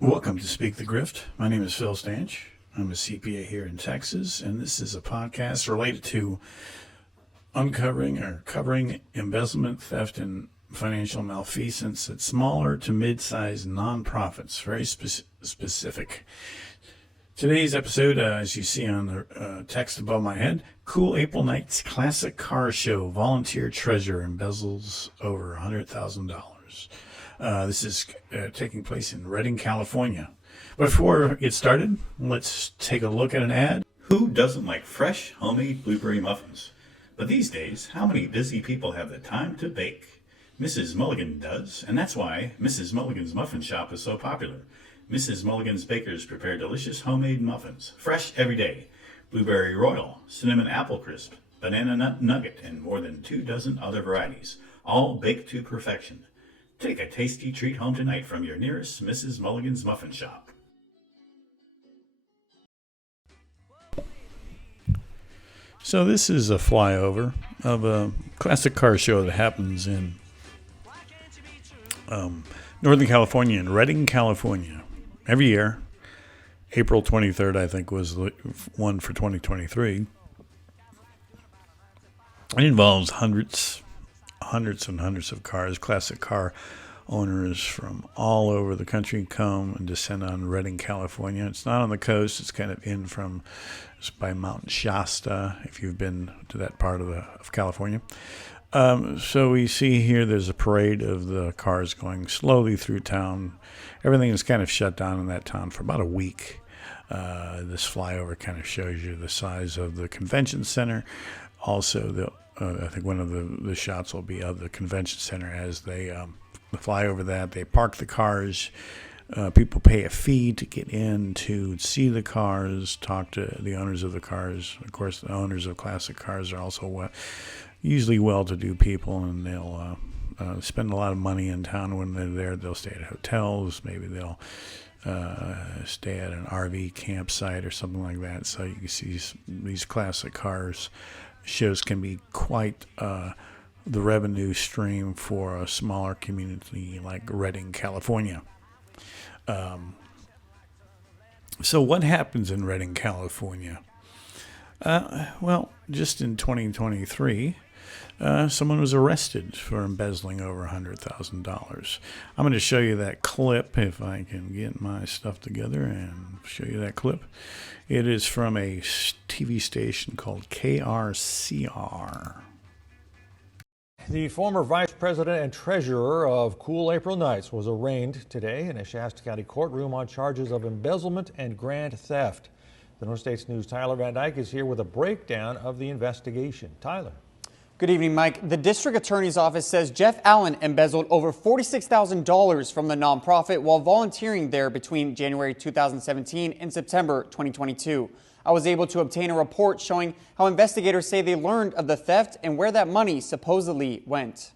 Welcome to Speak the Grift. My name is Phil Stanch. I'm a CPA here in Texas, and this is a podcast related to uncovering or covering embezzlement, theft, and financial malfeasance at smaller to mid-sized nonprofits. Very specific. Today's episode, as you see on the text above my head, Kool April Nites Classic Car Show Volunteer Treasurer embezzles over $100,000. This is taking place in Redding, California. But before we get started, let's take a look at an ad. Who doesn't like fresh, homemade blueberry muffins? But these days, how many busy people have the time to bake? Mrs. Mulligan does, and that's why Mrs. Mulligan's Muffin Shop is so popular. Mrs. Mulligan's bakers prepare delicious homemade muffins, fresh every day. Blueberry Royal, Cinnamon Apple Crisp, Banana Nut Nugget, and more than 24 other varieties, all baked to perfection. Take a tasty treat home tonight from your nearest Mrs. Mulligan's Muffin Shop. So this is a flyover of a classic car show that happens in Northern California, in Redding, California. Every year, April 23rd, I think, was the one for 2023. It involves hundreds and hundreds of cars. Classic car owners from all over the country come and descend on Redding, California. It's not on the coast. It's kind of it's by Mount Shasta, if you've been to that part of California. So we see here there's a parade of the cars going slowly through town. Everything is kind of shut down in that town for about a week. This flyover kind of shows you the size of the convention center. Also, I think one of the shots will be of the convention center as they fly over that. They park the cars. People pay a fee to get in to see the cars, talk to the owners of the cars. Of course, the owners of classic cars are also usually well-to-do people, and they'll spend a lot of money in town when they're there. They'll stay at hotels. Maybe they'll stay at an RV campsite or something like that. So you can see these classic cars shows can be quite the revenue stream for a smaller community like Redding, California. So what happens in Redding, California? Well, just in 2023, someone was arrested for embezzling over $100,000. I'm going to show you that clip if I can get my stuff together and show you that clip. It is from a TV station called KRCR. The former vice president and treasurer of Kool April Nites was arraigned today in a Shasta County courtroom on charges of embezzlement and grand theft. The North States News' Tyler Van Dyke is here with a breakdown of the investigation. Tyler. Good evening, Mike. The district attorney's office says Jeff Allen embezzled over $46,000 from the nonprofit while volunteering there between January 2017 and September 2022. I was able to obtain a report showing how investigators say they learned of the theft and where that money supposedly went.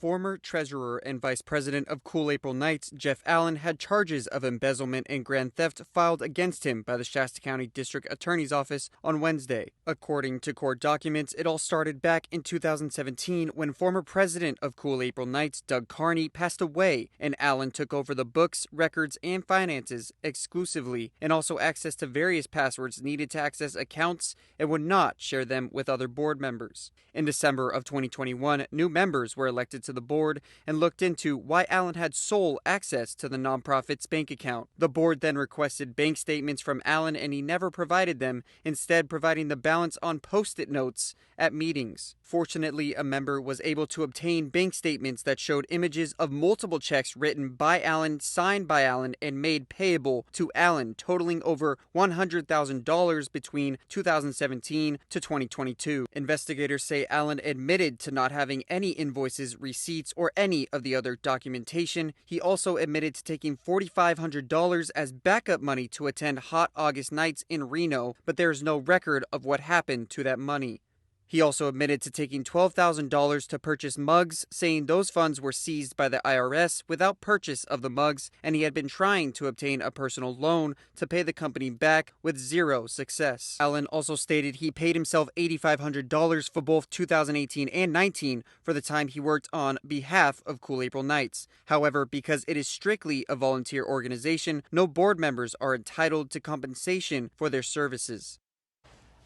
Former treasurer and vice president of Kool April Nites, Jeff Allen, had charges of embezzlement and grand theft filed against him by the Shasta County District Attorney's Office on Wednesday. According to court documents, it all started back in 2017 when former president of Kool April Nites, Doug Carney, passed away, and Allen took over the books, records, and finances exclusively, and also access to various passwords needed to access accounts and would not share them with other board members. In December of 2021, new members were elected to the board and looked into why Allen had sole access to the nonprofit's bank account. The board then requested bank statements from Allen, and he never provided them, instead providing the balance on Post-it notes at meetings. Fortunately, a member was able to obtain bank statements that showed images of multiple checks written by Allen, signed by Allen, and made payable to Allen, totaling over $100,000 between 2017 to 2022. Investigators say Allen admitted to not having any invoices, receipts, or any of the other documentation. He also admitted to taking $4,500 as backup money to attend Hot August Nights in Reno, but there is no record of what happened to that money. He also admitted to taking $12,000 to purchase mugs, saying those funds were seized by the IRS without purchase of the mugs, and he had been trying to obtain a personal loan to pay the company back with zero success. Allen also stated he paid himself $8,500 for both 2018 and 19 for the time he worked on behalf of Kool April Nites. However, because it is strictly a volunteer organization, no board members are entitled to compensation for their services.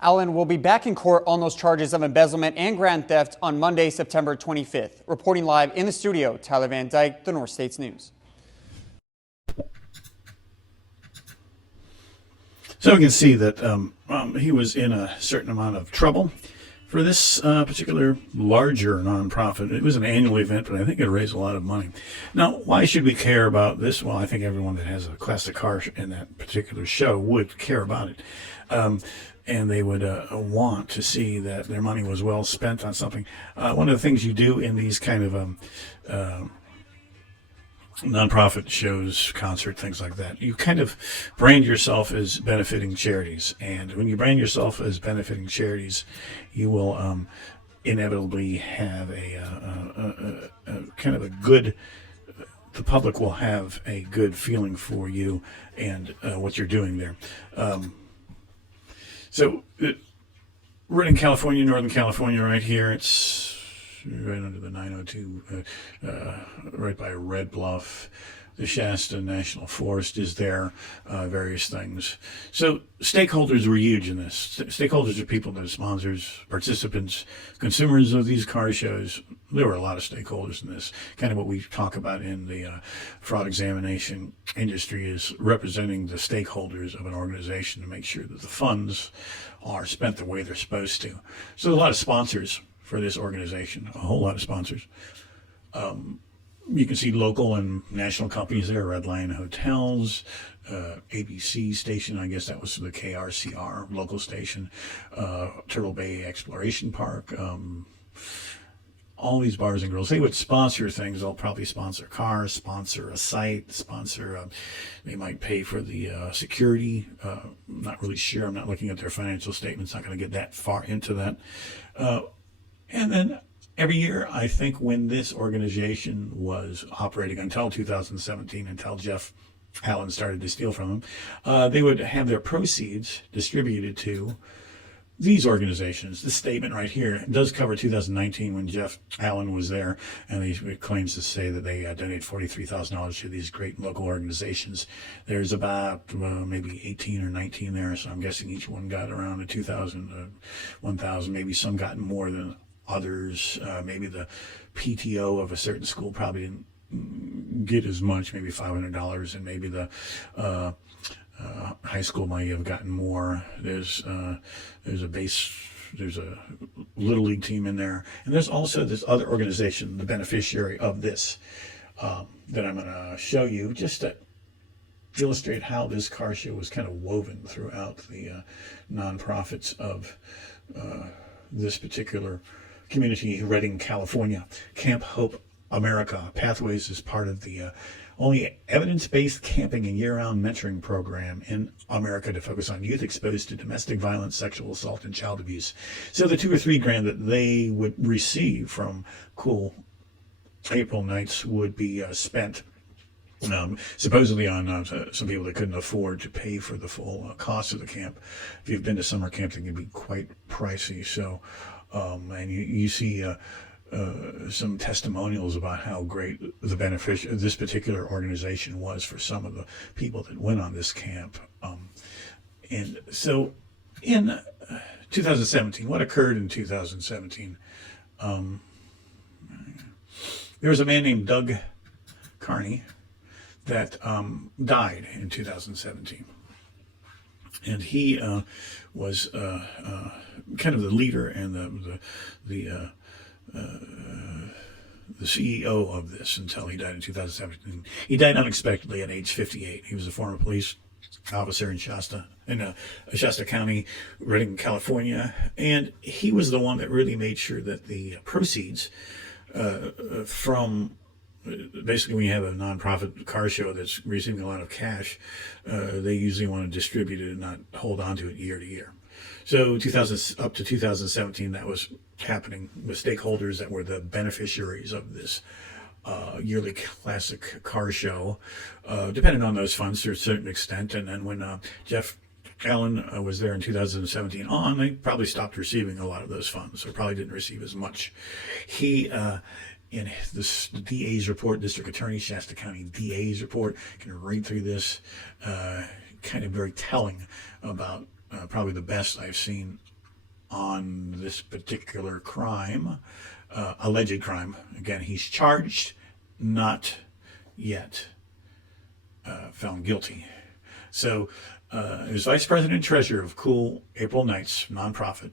Allen will be back in court on those charges of embezzlement and grand theft on Monday, September 25th. Reporting live in the studio, Tyler Van Dyke, the North States News. So we can see that he was in a certain amount of trouble for this particular larger nonprofit. It was an annual event, but I think it raised a lot of money. Now, why should we care about this? Well, I think everyone that has a classic car in that particular show would care about it. And they would want to see that their money was well spent on something. One of the things you do in these kind of nonprofit shows, concert, things like that, you kind of brand yourself as benefiting charities. And when you brand yourself as benefiting charities, you will inevitably have a kind of a good, the public will have a good feeling for you and what you're doing there. So, Redding, California, Northern California, right here. It's right under the 902, right by Red Bluff. The Shasta National Forest is there, various things. So stakeholders were huge in this. Stakeholders are people that are sponsors, participants, consumers of these car shows. There were a lot of stakeholders in this. Kind of what we talk about in the fraud examination industry is representing the stakeholders of an organization to make sure that the funds are spent the way they're supposed to. So a lot of sponsors for this organization, a whole lot of sponsors. You can see local and national companies there, Red Lion Hotels, ABC station, I guess that was the KRCR local station, Turtle Bay Exploration Park, all these bars and grills. They would sponsor things. They'll probably sponsor cars, sponsor a site, sponsor, they might pay for the security. I'm not really sure. I'm not looking at their financial statements, not going to get that far into that. And then every year, I think when this organization was operating until 2017, until Jeff Allen started to steal from them, they would have their proceeds distributed to these organizations. This statement right here does cover 2019 when Jeff Allen was there, and he claims to say that they donated $43,000 to these great local organizations. There's about maybe 18 or 19 there, so I'm guessing each one got around a 2,000, 1,000, maybe some got more than others. Maybe the PTO of a certain school probably didn't get as much, maybe $500, and maybe the high school might have gotten more. There's a little league team in there, and there's also this other organization, the beneficiary of this, that I'm going to show you just to illustrate how this car show was kind of woven throughout the nonprofits of this particular community, Redding, California. Camp Hope America Pathways is part of the only evidence-based camping and year-round mentoring program in America to focus on youth exposed to domestic violence, sexual assault, and child abuse. So the $2 or $3 grand that they would receive from Kool April Nites would be spent supposedly on some people that couldn't afford to pay for the full cost of the camp. If you've been to summer camp, it can be quite pricey. So, and you see some testimonials about how great this particular organization was for some of the people that went on this camp. And so in 2017, what occurred in 2017? There was a man named Doug Carney that died in 2017. And he was kind of the leader and the CEO of this until he died in 2017. He died unexpectedly at age 58. He was a former police officer in Shasta County, Redding, California, and he was the one that really made sure that the proceeds from basically, when you have a nonprofit car show that's receiving a lot of cash, they usually want to distribute it and not hold on to it year to year. So 2000 up to 2017, that was happening with stakeholders that were the beneficiaries of this yearly classic car show, depending on those funds to a certain extent. And then when Jeff Allen was there in 2017 on, they probably stopped receiving a lot of those funds, or probably didn't receive as much. He, in this DA's report, District Attorney, Shasta County DA's report, can read through this, kind of very telling about probably the best I've seen on this particular crime, alleged crime. Again, he's charged, not yet found guilty. So he was vice president and treasurer of Kool April Nites nonprofit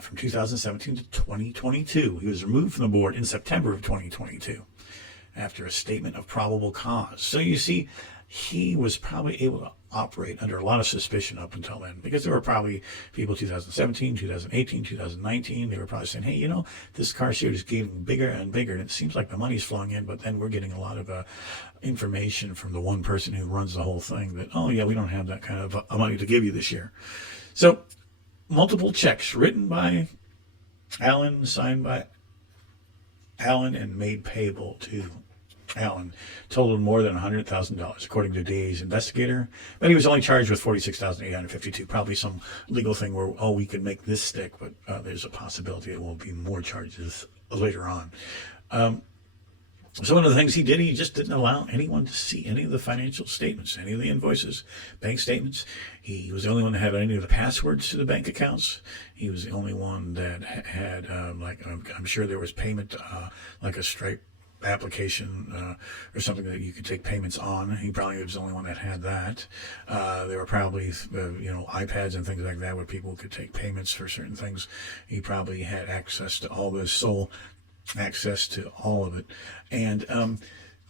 from 2017 to 2022. He was removed from the board in September of 2022 after a statement of probable cause. So you see, he was probably able to operate under a lot of suspicion up until then, because there were probably people 2017, 2018, 2019, they were probably saying, hey, this car show is getting bigger and bigger, and it seems like the money's flowing in, but then we're getting a lot of information from the one person who runs the whole thing that, oh yeah, we don't have that kind of money to give you this year. So multiple checks written by Allen, signed by Allen, and made payable to Allen totaled more than $100,000, according to DA's investigator. But he was only charged with $46,852. Probably some legal thing where, we could make this stick, but there's a possibility it will be more charges later on. So one of the things he did, he just didn't allow anyone to see any of the financial statements, any of the invoices, bank statements. He was the only one that had any of the passwords to the bank accounts. He was the only one that had, I'm sure there was payment, like a Stripe application or something that you could take payments on. He probably was the only one that had that. There were probably iPads and things like that where people could take payments for certain things. He probably had access to all this, sole access to all of it. And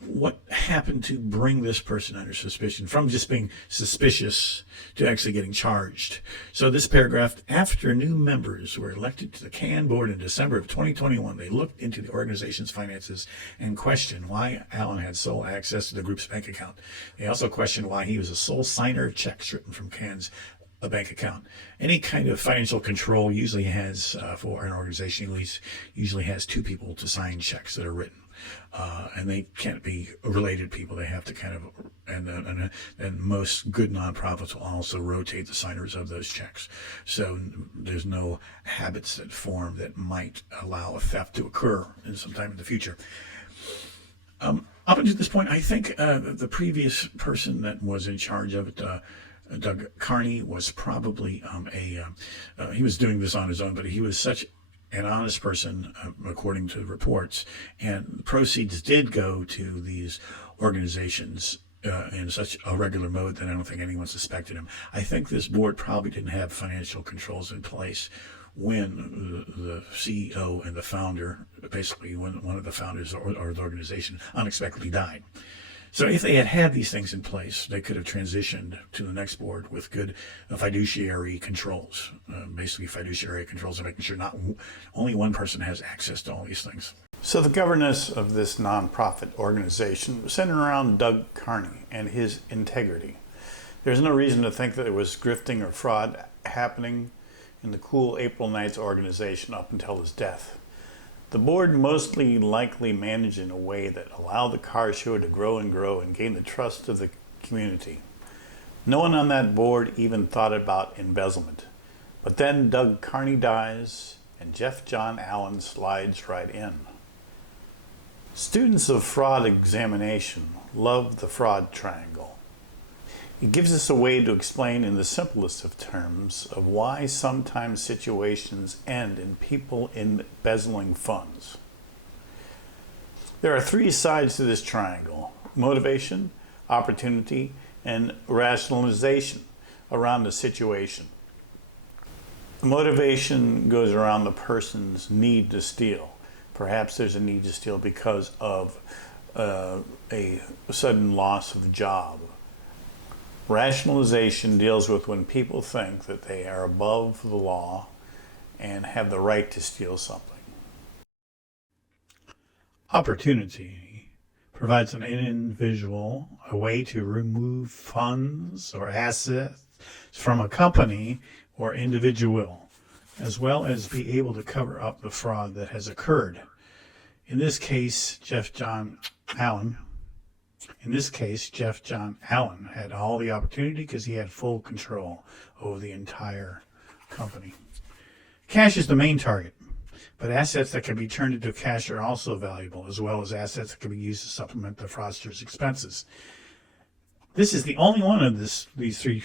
what happened to bring this person under suspicion from just being suspicious to actually getting charged? So this paragraph, after new members were elected to the CAN board in December of 2021, they looked into the organization's finances and questioned why Allen had sole access to the group's bank account. They also questioned why he was a sole signer of checks written from CAN's a bank account. Any kind of financial control usually has, for an organization, usually has two people to sign checks that are written. And they can't be related people. They have to kind of, and most good nonprofits will also rotate the signers of those checks. So there's no habits that form that might allow a theft to occur in some time in the future. Up until this point, I think the previous person that was in charge of it, Doug Carney, was probably he was doing this on his own, but he was such an honest person, according to the reports, and the proceeds did go to these organizations in such a regular mode that I don't think anyone suspected him. I think this board probably didn't have financial controls in place when the CEO and the founder, basically when one of the founders or the organization, unexpectedly died. So if they had had these things in place, they could have transitioned to the next board with good fiduciary controls. Basically, fiduciary controls are making sure not only one person has access to all these things. So the governance of this nonprofit organization was centered around Doug Carney and his integrity. There's no reason to think that there was grifting or fraud happening in the Kool April Nites organization up until his death. The board mostly likely managed in a way that allowed the car show to grow and gain the trust of the community. No one on that board even thought about embezzlement. But then Doug Carney dies and Jeff John Allen slides right in. Students of fraud examination love the fraud triangle. It gives us a way to explain in the simplest of terms of why sometimes situations end in people embezzling funds. There are three sides to this triangle: motivation, opportunity, and rationalization around the situation. Motivation goes around the person's need to steal. Perhaps there's a need to steal because of a sudden loss of job. Rationalization deals with when people think that they are above the law and have the right to steal something. Opportunity provides an individual a way to remove funds or assets from a company or individual, as well as be able to cover up the fraud that has occurred. In this case, Jeff John Allen had all the opportunity because he had full control over the entire company. Cash is the main target, but assets that can be turned into cash are also valuable, as well as assets that can be used to supplement the fraudster's expenses. This is the only one of these three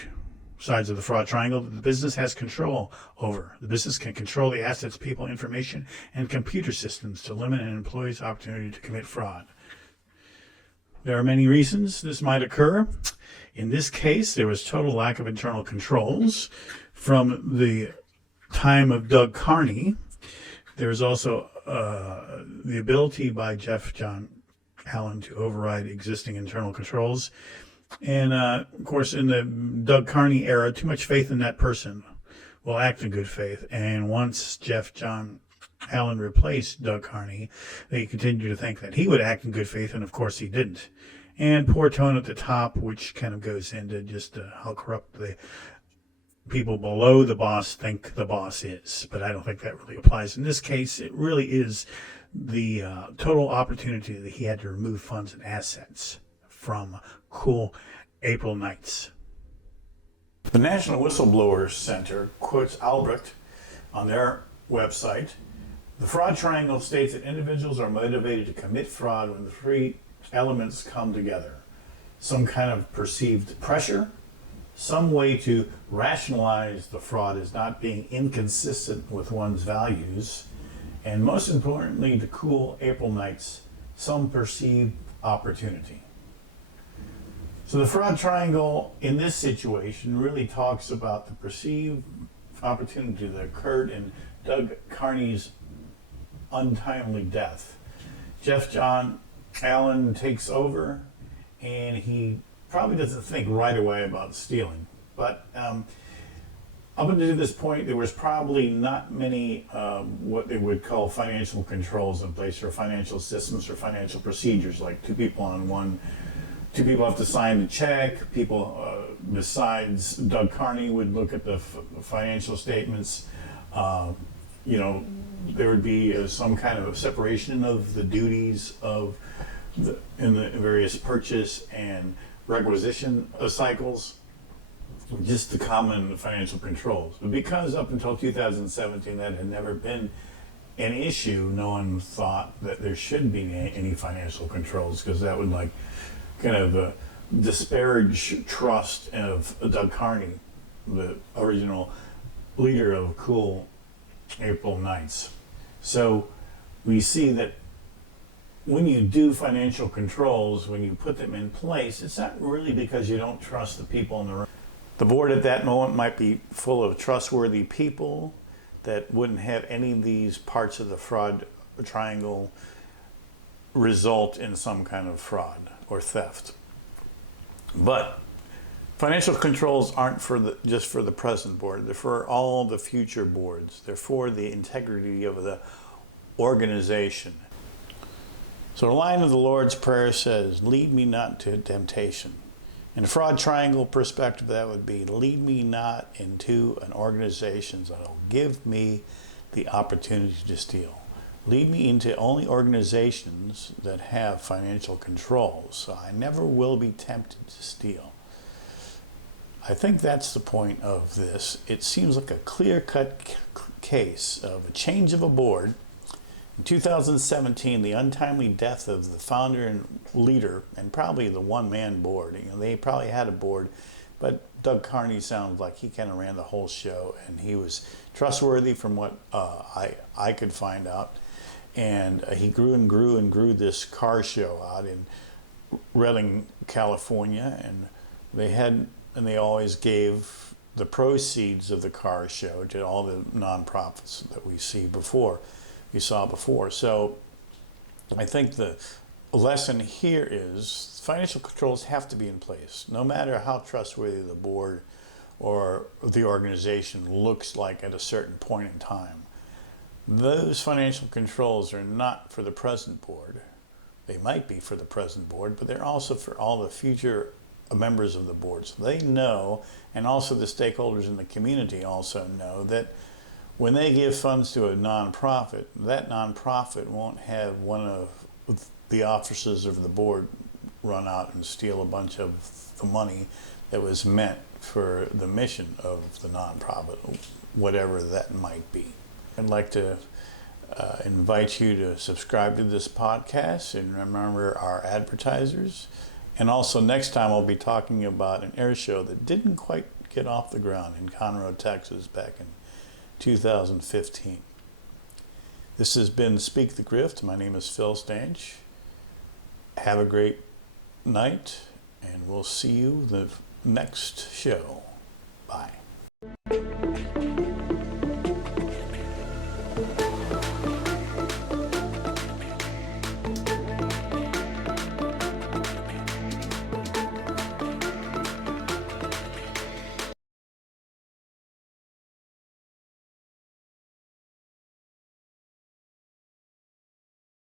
sides of the fraud triangle that the business has control over. The business can control the assets, people, information, and computer systems to limit an employee's opportunity to commit fraud. There are many reasons this might occur. In this case, there was total lack of internal controls from the time of Doug Carney. There's also the ability by Jeff John Allen to override existing internal controls. And, of course, in the Doug Carney era, too much faith in that person will act in good faith. And once Jeff John Allen replaced Doug Carney, they continued to think that he would act in good faith, and, of course, he didn't. And poor tone at the top, which kind of goes into just how corrupt the people below the boss think the boss is. But I don't think that really applies. In this case, it really is the total opportunity that he had to remove funds and assets from Kool April Nites. The National Whistleblowers Center quotes Albrecht on their website. The fraud triangle states that individuals are motivated to commit fraud when the three elements come together. Some kind of perceived pressure, some way to rationalize the fraud as not being inconsistent with one's values, and most importantly, to Kool April Nites, some perceived opportunity. So the fraud triangle in this situation really talks about the perceived opportunity that occurred in Doug Carney's untimely death. Jeff John Allen takes over, and he probably doesn't think right away about stealing. But up until this point, there was probably not many what they would call financial controls in place, or financial systems or financial procedures, like two people have to sign the check. People besides Doug Carney would look at the financial statements. There would be some kind of a separation of the duties in the various purchase and requisition cycles, just the common financial controls. But because up until 2017 that had never been an issue, no one thought that there should be any financial controls, because that would kind of disparage trust of Doug Carney, the original leader of Kool April Nites. So we see that when you do financial controls, when you put them in place, it's not really because you don't trust the people in the room. The board at that moment might be full of trustworthy people that wouldn't have any of these parts of the fraud triangle result in some kind of fraud or theft. But financial controls aren't just for the present board. They're for all the future boards. They're for the integrity of the organization. So the line of the Lord's Prayer says, "Lead me not to temptation." In a fraud triangle perspective, that would be, lead me not into an organization that will give me the opportunity to steal. Lead me into only organizations that have financial controls, so I never will be tempted to steal. I think that's the point of this. It seems like a clear-cut case of a change of a board. In 2017, the untimely death of the founder and leader, and probably the one-man board. They probably had a board, but Doug Carney sounds like he kind of ran the whole show, and he was trustworthy from what I could find out. And he grew and grew and grew this car show out in Redding, California, and they always gave the proceeds of the car show to all the nonprofits that we saw before. So I think the lesson here is financial controls have to be in place, no matter how trustworthy the board or the organization looks like at a certain point in time. Those financial controls are not for the present board. They might be for the present board, but they're also for all the future members of the board. So they know, and also the stakeholders in the community also know, that when they give funds to a nonprofit, that nonprofit won't have one of the officers of the board run out and steal a bunch of the money that was meant for the mission of the nonprofit, whatever that might be. I'd like to invite you to subscribe to this podcast and remember our advertisers. And also next time I'll be talking about an air show that didn't quite get off the ground in Conroe, Texas back in 2015. This has been Speak the Grift. My name is Phil Stanch. Have a great night, and we'll see you the next show. Bye.